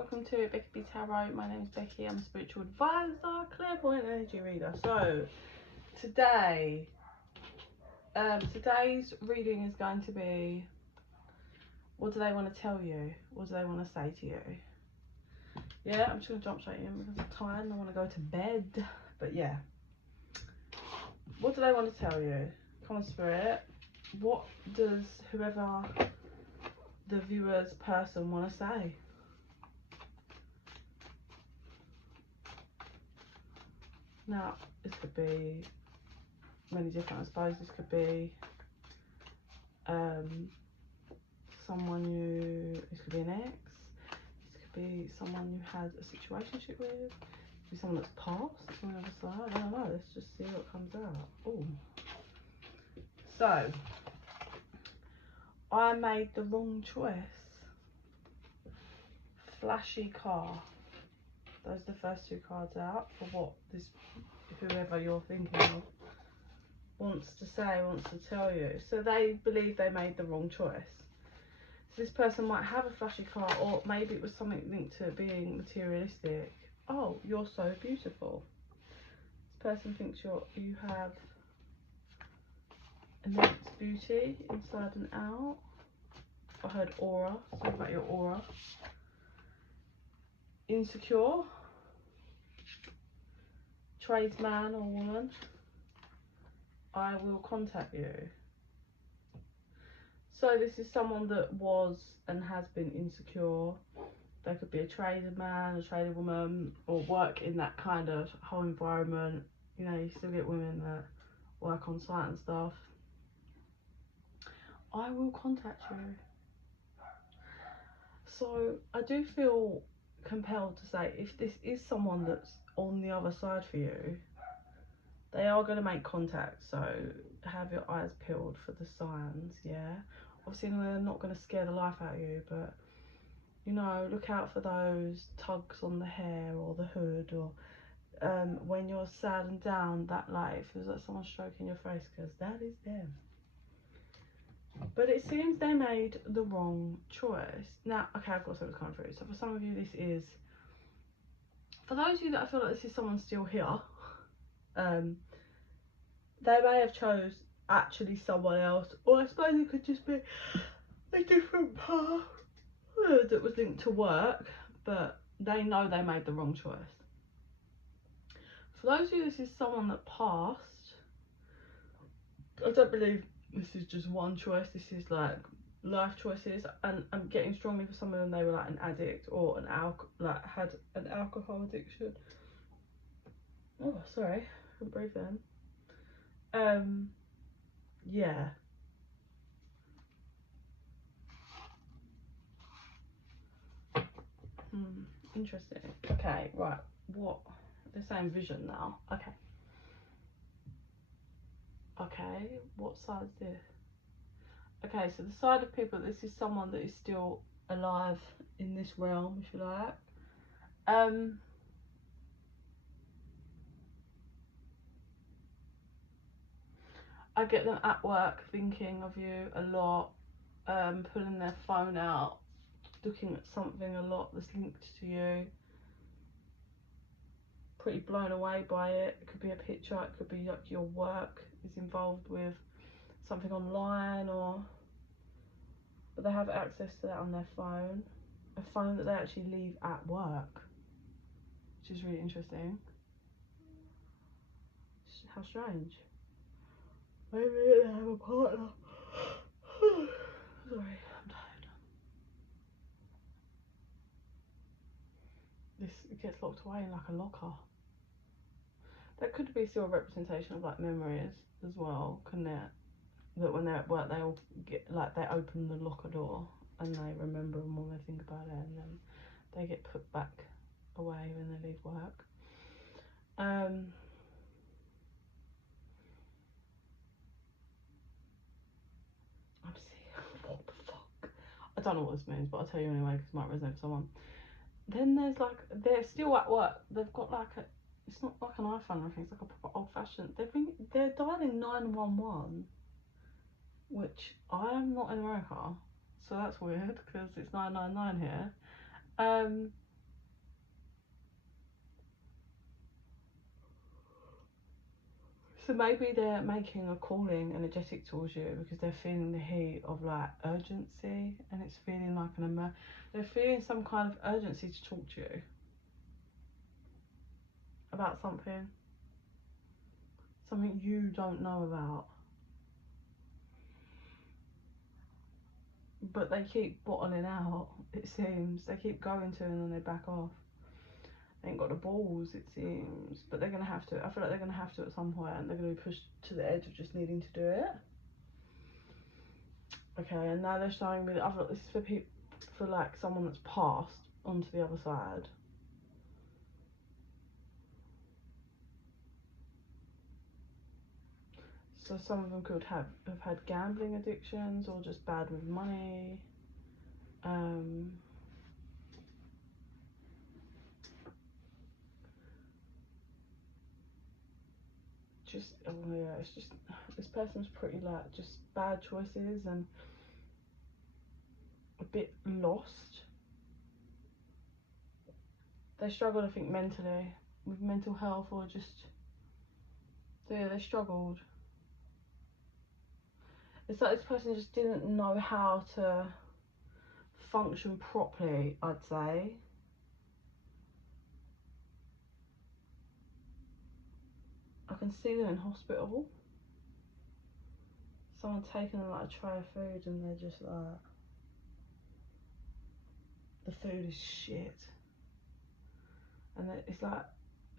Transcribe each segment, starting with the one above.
welcome to bekibtarot. My name is Becky. I'm a spiritual advisor, clairvoyant energy reader. So today, today's reading is going to be, what do they want to tell you? What do they want to say to you? Yeah, I'm just going to jump straight in because I'm tired and I want to go to bed. But yeah, what do they want to tell you? Come on, Spirit. What does whoever the viewer's person want to say? Now, this could be many different, I suppose. This could be someone this could be an ex, this could be someone you had a situationship with, it could be someone that's passed on the other side. I don't know, let's just see what comes out. Oh, so I made the wrong choice. Flashy car. Those are the first two cards out for what this whoever you're thinking of wants to say, wants to tell you. So they believe they made the wrong choice. So this person might have a flashy car, or maybe it was something linked to being materialistic. Oh, you're so beautiful. This person thinks you have immense beauty inside and out. I heard aura, something about your aura. Insecure. Tradesman or woman. I will contact you. So this is someone that was and has been insecure. They could be a tradesman, a tradeswoman, or work in that kind of whole environment. You know, you still get women that work on site and stuff. I will contact you. So I do feel compelled to say, if this is someone that's on the other side for you, they are going to make contact. So have your eyes peeled for the signs. Yeah, obviously they're not going to scare the life out of you, but you know, look out for those tugs on the hair or the hood, or when you're sad and down, that light feels like someone stroking your face, because that is them. But it seems they made the wrong choice. Now, okay, I've got something to come through. So for some of you, this is, for those of you that I feel like this is someone still here, they may have chose actually someone else, or I suppose it could just be a different path that was linked to work, but they know they made the wrong choice. For those of you, this is someone that passed. I don't believe this is just one choice. This is like life choices, and I'm getting strongly for some of them they were like an addict or an had an alcohol addiction. Oh, sorry, I couldn't breathe then. Yeah. Interesting. Okay, right. What? They're saying vision now. Okay. Okay, what side is this? Okay, so the side of people, this is someone that is still alive in this realm, if you like. I get them at work thinking of you a lot, pulling their phone out, looking at something a lot that's linked to you. Pretty blown away by it. It could be a picture, it could be like your work is involved with something online, but they have access to that on their phone. A phone that they actually leave at work, which is really interesting. How strange. Maybe they have a partner. Sorry, I'm tired. This gets locked away in like a locker. That could be still a representation of like memories as well, couldn't it? That when they're at work, they all get like, they open the locker door and they remember them when they think about it, and then they get put back away when they leave work. I'm seeing, what the fuck? I don't know what this means, but I'll tell you anyway because it might resonate for someone. Then there's like, they're still at work. They've got like a, it's not like an iPhone or anything, it's like a proper old fashioned. They're dialing 911, which I am not in America, so that's weird because it's 999 here. So maybe they're making a calling energetic towards you because they're feeling the heat of like urgency, and it's feeling like they're feeling some kind of urgency to talk to you about something you don't know about. But they keep bottling out, it seems. They keep going to and then they back off. They ain't got the balls, it seems. But they're going to have to. I feel like they're going to have to at some point, and they're going to be pushed to the edge of just needing to do it. Okay, and now they're showing me that I feel like this is for people, for like someone that's passed onto the other side. So some of them could have had gambling addictions or just bad with money. Just, oh yeah, it's just, this person's pretty like just bad choices and a bit lost. They struggled, I think, mentally with mental health, or just, so yeah, they struggled. It's like this person just didn't know how to function properly, I'd say. I can see them in hospital. Someone taking like a tray of food and they're just like, the food is shit. And it's like,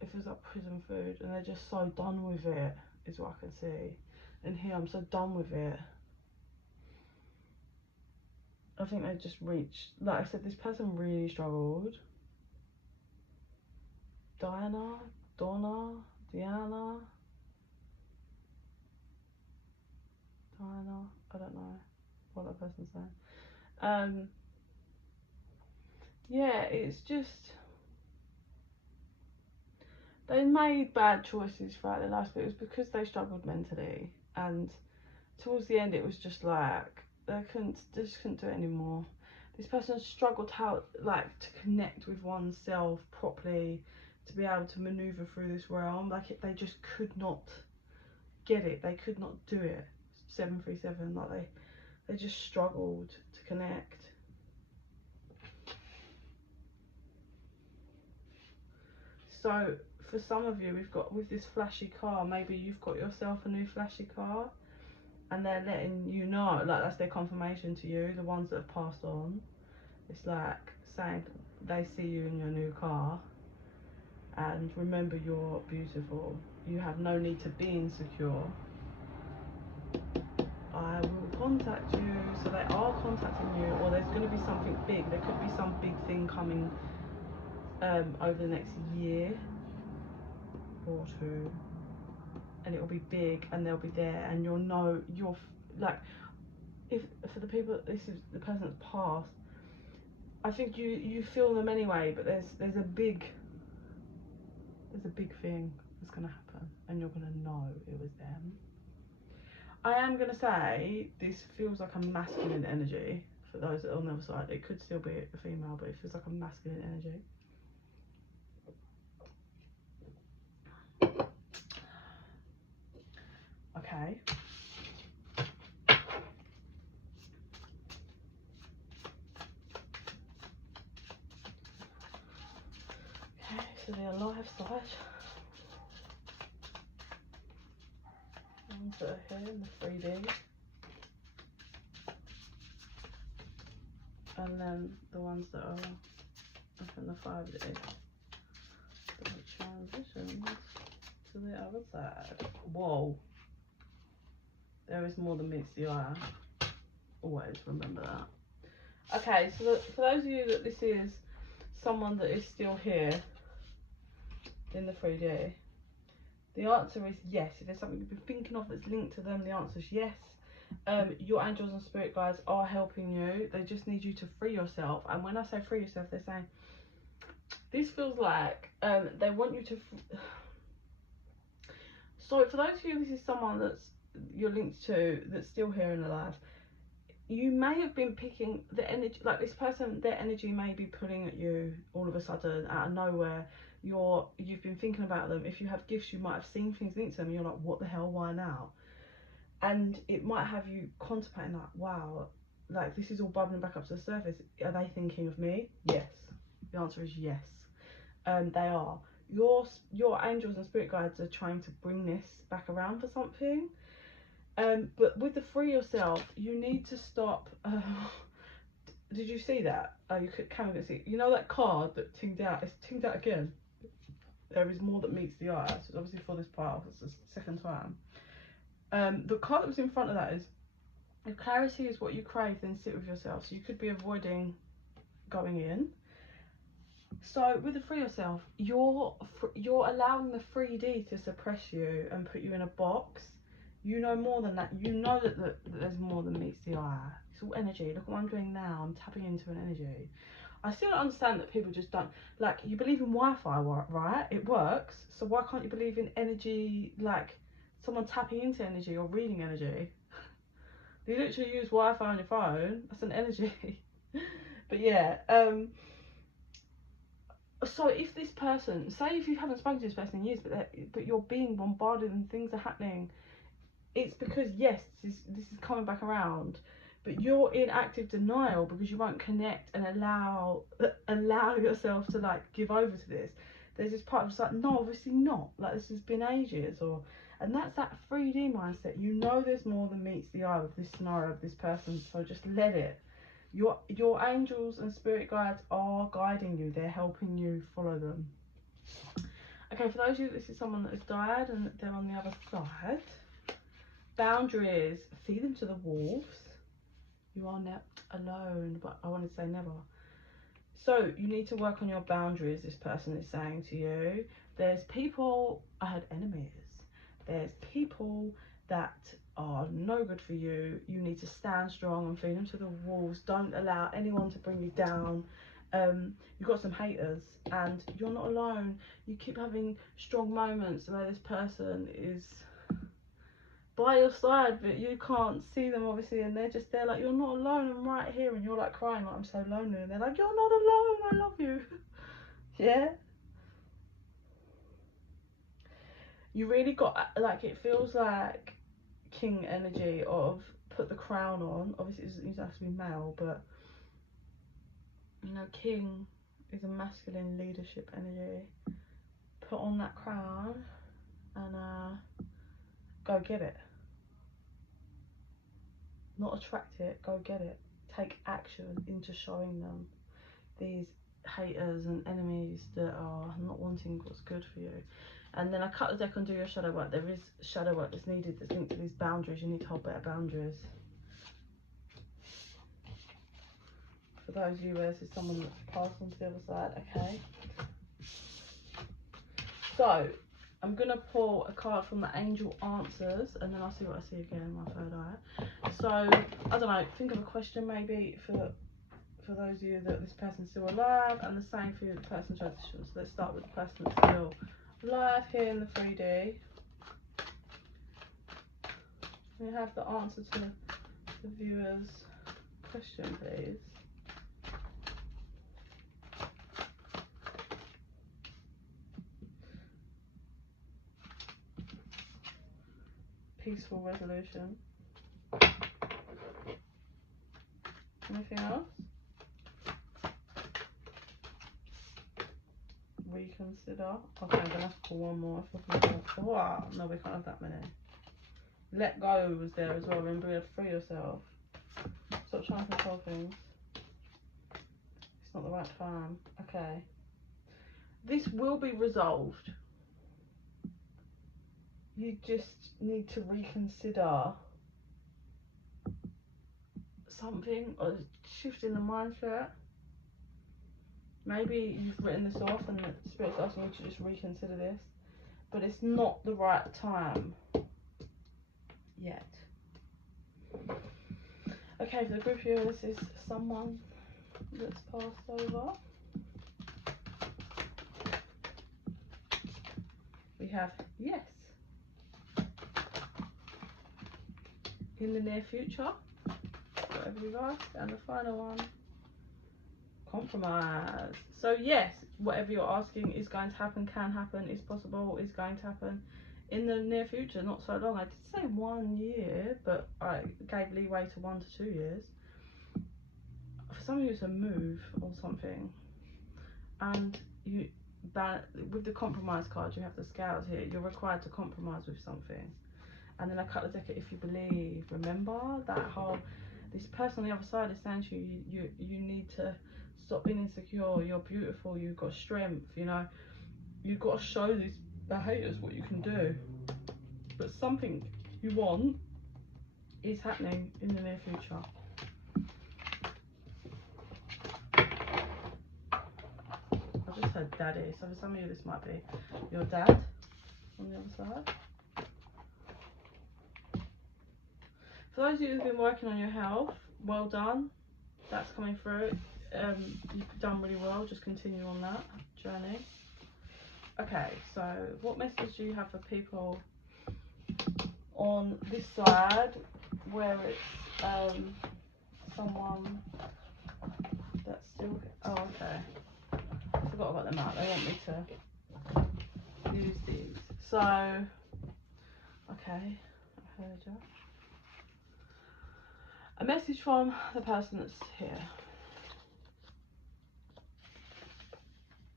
it feels like prison food, and they're just so done with it, is what I can see. And here, I'm so done with it. I think they just reached, like I said, this person really struggled. Diana, Diana, I don't know what that person's saying. Yeah, it's just, they made bad choices throughout their lives, but it was because they struggled mentally, and towards the end it was just like they just couldn't do it anymore. This person struggled how to connect with oneself properly, to be able to maneuver through this realm. They just could not get it. They could not do it. 737, they just struggled to connect. So for some of you, we've got with this flashy car, maybe you've got yourself a new flashy car, and they're letting you know, like that's their confirmation to you, the ones that have passed on. It's like saying they see you in your new car, and remember, you're beautiful. You have no need to be insecure. I will contact you. So they are contacting you, or there's going to be something big. There could be some big thing coming over the next year or two, and it will be big, and they'll be there, and you'll know, like, if for the people, this is the person that's passed, I think you feel them anyway, but there's a big thing that's gonna happen, and you're gonna know it was them. I am gonna say this feels like a masculine energy for those that are on the other side. It could still be a female, but it feels like a masculine energy. Okay. Okay, so they are live side. Ones that are here in the 3D. And then the ones that are up in the 5D. So the transitions to the other side. Whoa. There is more than meets the eye. Always remember that. Okay, so for those of you that this is someone that is still here in the 3D, the answer is yes. If there's something you've been thinking of that's linked to them, the answer is yes. Your angels and spirit guides are helping you. They just need you to free yourself. And when I say free yourself, they're saying this feels like they want you to. So for those of you, this is someone that's you're linked to that's still here in the life. You may have been picking the energy, like this person, their energy may be pulling at you all of a sudden out of nowhere. you've been thinking about them. If you have gifts, you might have seen things linked to them. You're like, what the hell? Why now? And it might have you contemplating, like, wow, like this is all bubbling back up to the surface. Are they thinking of me? Yes. The answer is yes. They are. Your angels and spirit guides are trying to bring this back around for something. But with the free yourself, you need to stop. Did you see that? Oh, you can't see. You know that card that tinged out? It's tinged out again. There is more that meets the eye. So it's obviously for this pile. It's the second time. The card that was in front of that is, if clarity is what you crave, then sit with yourself. So you could be avoiding going in. So with the free yourself, you're allowing the 3D to suppress you and put you in a box. You know more than that. You know that there's more than meets the eye. It's all energy. Look what I'm doing now. I'm tapping into an energy. I still don't understand that people just don't, like, you believe in Wi-Fi, right? It works. So why can't you believe in energy, like someone tapping into energy or reading energy? You literally use Wi-Fi on your phone. That's an energy. But yeah, so if this person, say if you haven't spoken to this person in years, but you're being bombarded and things are happening, it's because yes, this is coming back around, but you're in active denial because you won't connect and allow yourself to like give over to this. There's this part of just like, no, obviously not, like this has been ages, and that's that 3D mindset. You know there's more than meets the eye with this scenario of this person, so just let it. Your angels and spirit guides are guiding you. They're helping you follow them. Okay, for those of you, this is someone that has died and they're on the other side. Boundaries, feed them to the wolves. You are not alone, but I wanted to say never. So you need to work on your boundaries, this person is saying to you. There's people, I had enemies. There's people that are no good for you. You need to stand strong and feed them to the wolves. Don't allow anyone to bring you down. You've got some haters and you're not alone. You keep having strong moments where this person is by your side, but you can't see them obviously, and they're just there like, you're not alone, I'm right here, and you're like crying like, I'm so lonely, and they're like, you're not alone, I love you. Yeah, you really got, like, it feels like king energy of put the crown on. Obviously it doesn't have to be male, but you know, king is a masculine leadership energy. Put on that crown and go get it. Not attract it, go get it. Take action into showing them, these haters and enemies that are not wanting what's good for you. And then I cut the deck and do your shadow work. There is shadow work that's needed that's linked to these boundaries. You need to hold better boundaries. For those of you where this is someone that's passed on to the other side, okay. So I'm gonna pull a card from the angel answers, and then I'll see what I see again in my third eye. So I don't know, think of a question maybe for those of you that this person's still alive, and the same for the person transition. So let's start with the person that's still alive here in the 3D. We have the answer to the viewer's question, please. Peaceful resolution. Anything else? Reconsider. Okay, I'm gonna have to pull one more. Wow, no, we can't have that many. Let go was there as well. Remember, you have to free yourself. Stop trying to control things. It's not the right time. Okay. This will be resolved. You just need to reconsider something, or shift in the mindset. Maybe you've written this off and the spirit's asking you to just reconsider this, but it's not the right time yet. Okay, for the group here, this is someone that's passed over. We have yes. In the near future, whatever you've asked, and the final one, Compromise. So yes, whatever you're asking is going to happen, can happen, is possible, is going to happen in the near future, not so long. I did say 1 year, but I gave leeway to 1 to 2 years. For some of you it's a move or something, and you with the compromise card, you have the scales here. You're required to compromise with something. And then I cut the deck if you believe. Remember that whole, this person on the other side is saying to you, you need to stop being insecure. You're beautiful. You've got strength. You know, you've got to show these haters what you can do. But something you want is happening in the near future. I just heard daddy. So for some of you, this might be your dad on the other side. For those of you who've been working on your health, well done. That's coming through. You've done really well. Just continue on that journey. Okay, so what message do you have for people on this side where it's someone that's still... Oh, okay. I forgot about them out. They want me to use these. So, okay, I heard you. A message from the person that's here.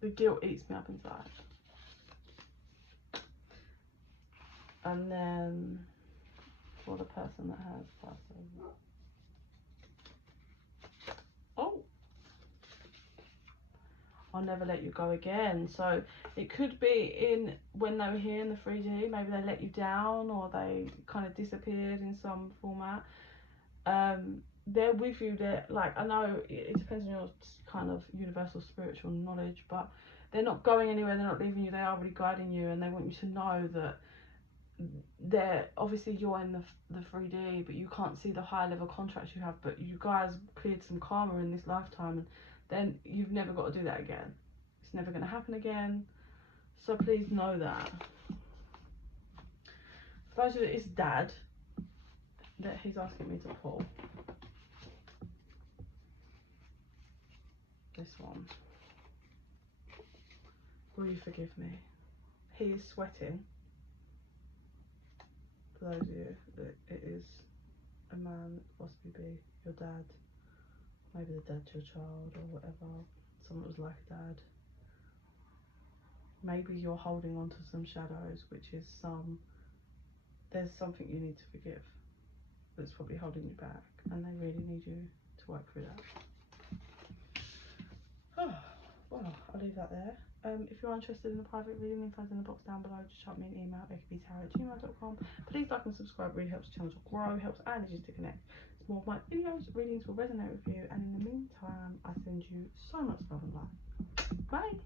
The guilt eats me up inside. And then for the person that has passed over. Oh! I'll never let you go again. So it could be in when they were here in the 3D, maybe they let you down or they kind of disappeared in some format. They're with you. They're like, I know it depends on your kind of universal spiritual knowledge, but they're not going anywhere, they're not leaving you, they are really guiding you, and they want you to know that they're obviously, you're in the 3D, but you can't see the high level contracts you have, but you guys cleared some karma in this lifetime, and then you've never got to do that again. It's never going to happen again, so please know that. For those of you that is dad, that he's asking me to pull. This one. Will you forgive me? He is sweating. For those of you that it is a man, possibly be your dad, maybe the dad to your child or whatever, someone that was like a dad. Maybe you're holding on to some shadows, which is there's something you need to forgive that's probably holding you back, and they really need you to work through that. Oh, well, I'll leave that there. If you're interested in a private reading, info's in the box down below. Just shoot me an email, bekibtarot@gmail.com. Please like and subscribe, really helps the channel to grow, helps our energies to connect. More of my videos, readings will resonate with you, and in the meantime, I send you so much love and light. Bye!